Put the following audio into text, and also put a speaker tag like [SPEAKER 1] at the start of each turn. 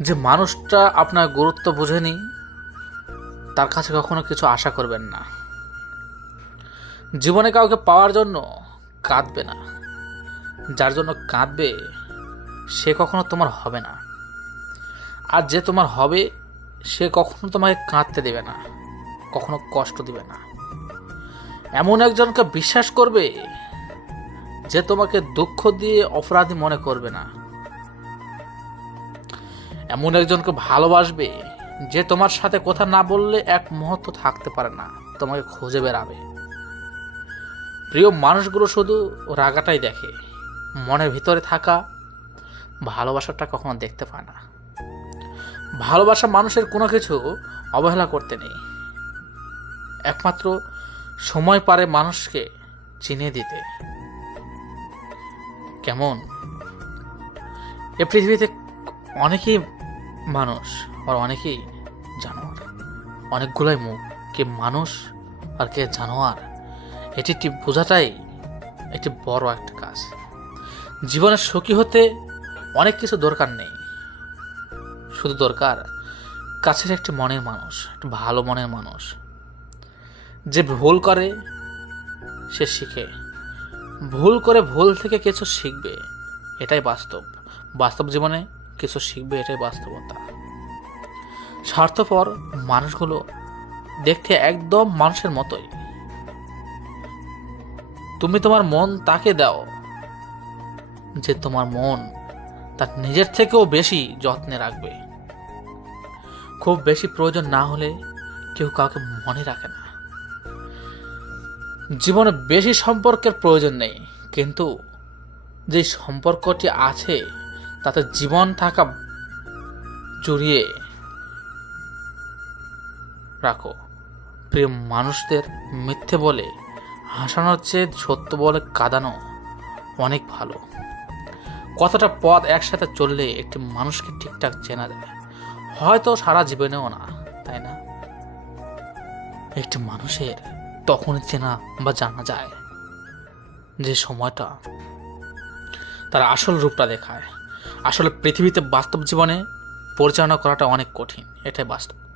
[SPEAKER 1] যে মানুষটা আপনার গুরুত্ব বোঝেনি, তার কাছে কখনো কিছু আশা করবেন না। জীবনে কাউকে পাওয়ার জন্য কাঁদবে না। যার জন্য কাঁদবে, সে কখনো তোমার হবে না। আর যে তোমার হবে, সে কখনো তোমাকে কাঁদতে দেবে না, কখনো কষ্ট দিবে না। এমন একজনকে বিশ্বাস করবে, যে তোমাকে দুঃখ দিয়ে অপরাধী মনে করবে না। এমন একজনকে ভালোবাসবে যে তোমার সাথে কথা না বললে এক মুহূর্ত থাকতে পারে না, তোমাকে খুঁজে বেড়াবে প্রিয় মানুষগুলো শুধু রাগাটাই দেখে, মনের ভিতরে থাকা ভালোবাসাটা কখনো দেখতে পায় না। ভালোবাসা মানুষের কোনো কিছু অবহেলা করতে নেই। একমাত্র সময় পারে মানুষকে চিনে দিতে। কেমন? এ পৃথিবীতে অনেকেই মানুষ আর অনেকেই জানোয়ার। অনেকগুলোই মুখ কে মানুষ আর কে জানোয়ার। এটি একটি বোঝাটাই একটি বড় একটা কাজ। জীবনের সুখী হতে অনেক কিছু দরকার নেই। শুধু দরকার কাছের একটি মনের মানুষ, একটি ভালো মনের মানুষ। যে ভুল করে, সে শিখে। ভুল করে ভুল থেকে কিছু শিখবে, এটাই বাস্তব। বাস্তব জীবনে কিছু শিখবে, এটাই বাস্তবতা। স্বার্থপর মানুষগুলো দেখতে একদম মানুষের মতোই। তুমি তোমার মন তাকে দাও যে তোমার মন তার নিজের থেকেও বেশি যত্নে রাখবে। খুব বেশি প্রয়োজন না হলে কেউ কাউকে মনে রাখে না। জীবনে বেশি সম্পর্কের প্রয়োজন নেই, কিন্তু যে সম্পর্কটি আছে, তাতে জীবন থাকা জড়িয়ে রাখো। প্রিয় মানুষদের মিথ্যে বলে হাসানোর চেয়ে সত্য বলে কাঁদানো অনেক ভালো। কতটা পথ একসাথে চললে একটি মানুষকে ঠিকঠাক চেনা যায়। হয়তো সারা জীবনেও না, তাই না? একটি মানুষের তখনই চেনা বা জানা যায় যে সময়টা তার আসল রূপটা দেখায়। আসলে পৃথিবীতে বাস্তব জীবনে পরিচালনা করাটা অনেক কঠিন, এটাই বাস্তব।